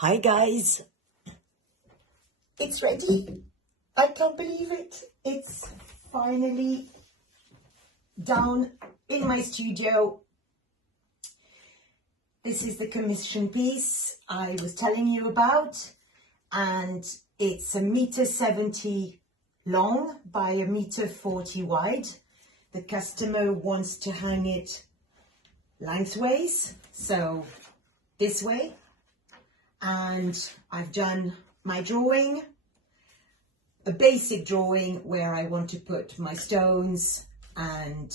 Hi guys, it's ready. I can't believe it. It's finally down in my studio. This is the commission piece I was telling you about, and it's 1.70 m long by 1.40 m wide. The customer wants to hang it lengthways, so this way. And I've done my drawing, a basic drawing where I want to put my stones and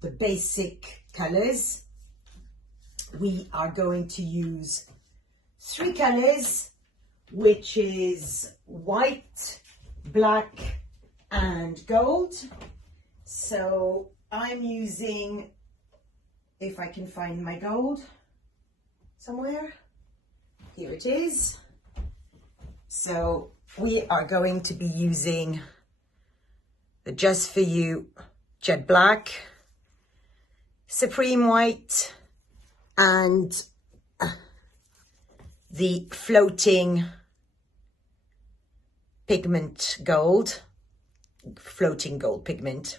the basic colors. We are going to use 3 colors, which is white, black and gold. So I'm using, if I can find my gold somewhere. Here it is. So we are going to be using the Just For You Jet Black, Supreme White, and the floating pigment gold, floating gold pigment.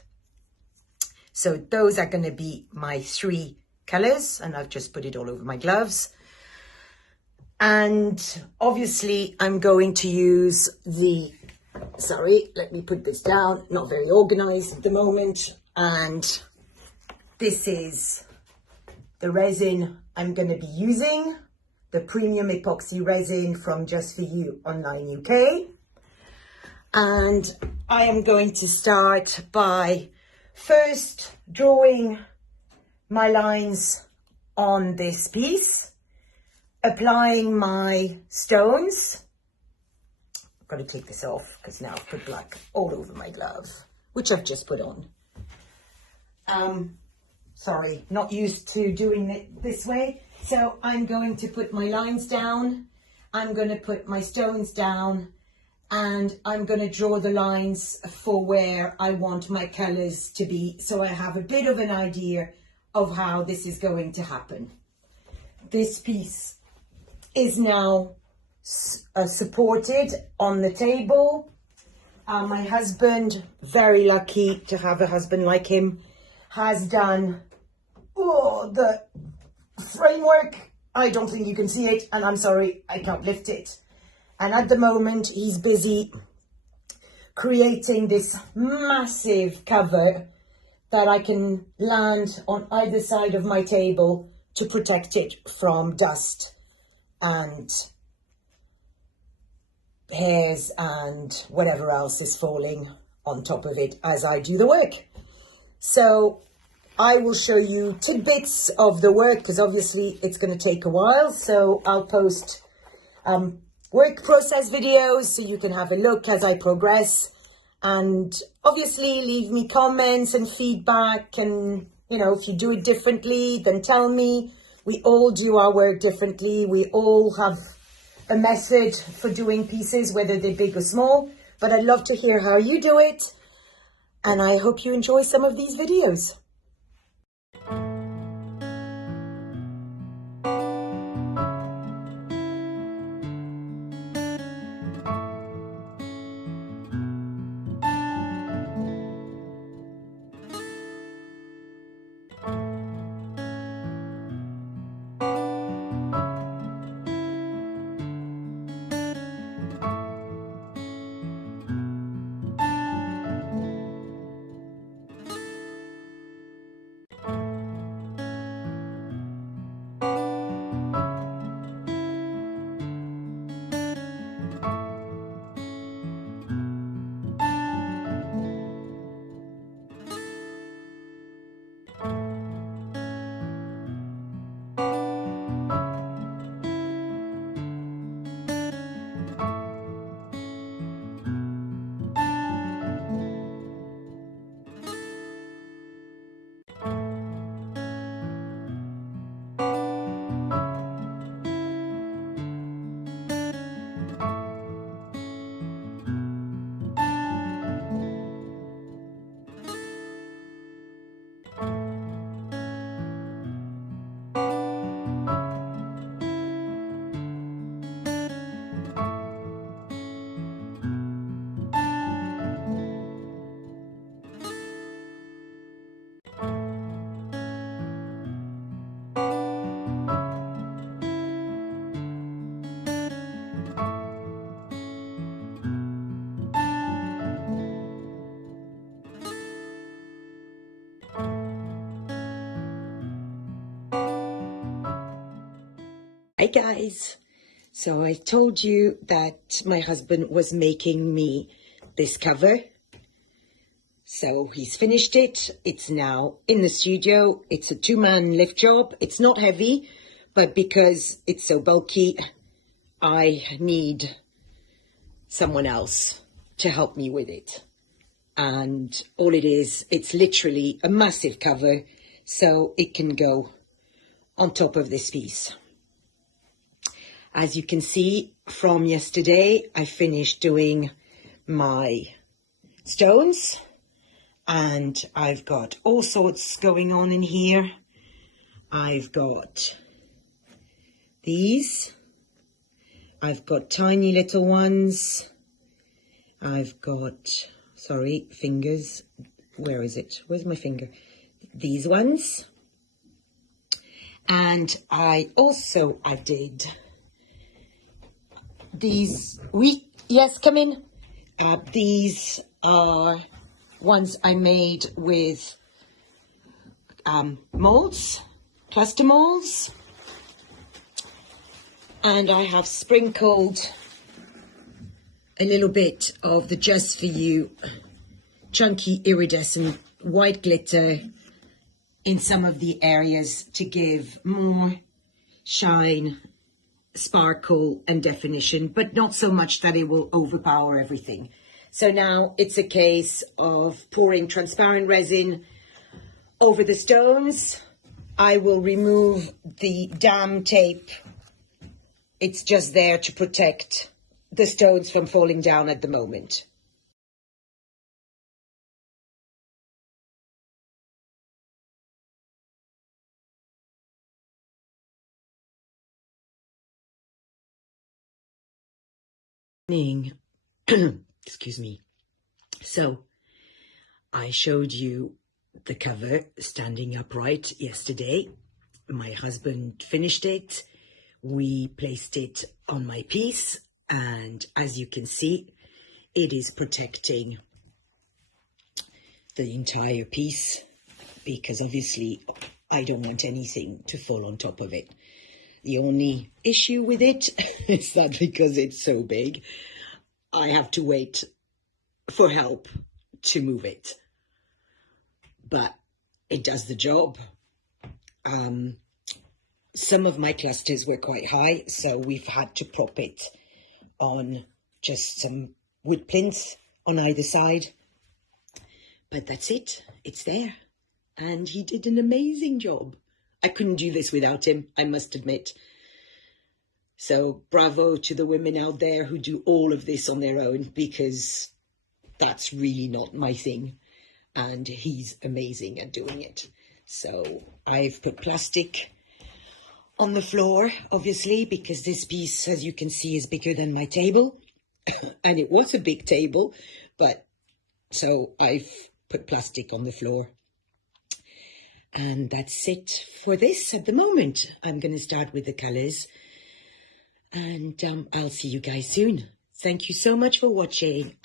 So those are going to be my 3 colors, and I've just put it all over my gloves. And obviously I'm going to use the, sorry, let me put this down, not very organized at the moment. And this is the resin I'm going to be using, the premium epoxy resin from Just4youonlineUK. And I am going to start by first drawing my lines on this piece, applying my stones. I've got to take this off because now I've put black all over my glove, which I've just put on. Sorry, not used to doing it this way. So I'm going to put my lines down, I'm going to put my stones down, and I'm going to draw the lines for where I want my colors to be, so I have a bit of an idea of how this is going to happen. This piece is now supported on the table. My husband, very lucky to have a husband like him, has done the framework. I don't think you can see it, and I'm sorry, I can't lift it. And at the moment, he's busy creating this massive cover that I can land on either side of my table to protect it from dust and hairs and whatever else is falling on top of it as I do the work. So I will show you tidbits of the work because obviously it's going to take a while. So I'll post work process videos so you can have a look as I progress, and obviously leave me comments and feedback, and you know, if you do it differently, then tell me. We all do our work differently. We all have a method for doing pieces, whether they're big or small, but I'd love to hear how you do it. And I hope you enjoy some of these videos. guys, so I told you that my husband was making me this cover, so he's finished it. It's now in the studio. It's a 2-man lift job. It's not heavy, but because it's so bulky, I need someone else to help me with it. And all it is, it's literally a massive cover, so it can go on top of this piece. As you can see from yesterday, I finished doing my stones, and I've got all sorts going on in here. I've got these, I've got tiny little ones, I've got, sorry, fingers, where is it? Where's my finger? These ones. And I also added these, yes, come in. These are ones I made with molds, cluster molds. And I have sprinkled a little bit of the Just For You chunky iridescent white glitter in some of the areas to give more shine, sparkle and definition, but not so much that it will overpower everything. So now it's a case of pouring transparent resin over the stones. I will remove the dam tape. It's just there to protect the stones from falling down at the moment. Excuse me. So I showed you the cover standing upright yesterday. My husband finished it. We placed it on my piece, and as you can see, it is protecting the entire piece, because obviously I don't want anything to fall on top of it. The only issue with it is that because it's so big, I have to wait for help to move it. But it does the job. Some of my clusters were quite high, so we've had to prop it on just some wood plinths on either side. But that's it. It's there. And he did an amazing job. I couldn't do this without him, I must admit. So bravo to the women out there who do all of this on their own, because that's really not my thing. And he's amazing at doing it. So I've put plastic on the floor, obviously, because this piece, as you can see, is bigger than my table. And it was a big table, but so I've put plastic on the floor. And that's it for this at the moment. I'm going to start with the colours, and I'll see you guys soon. Thank you so much for watching.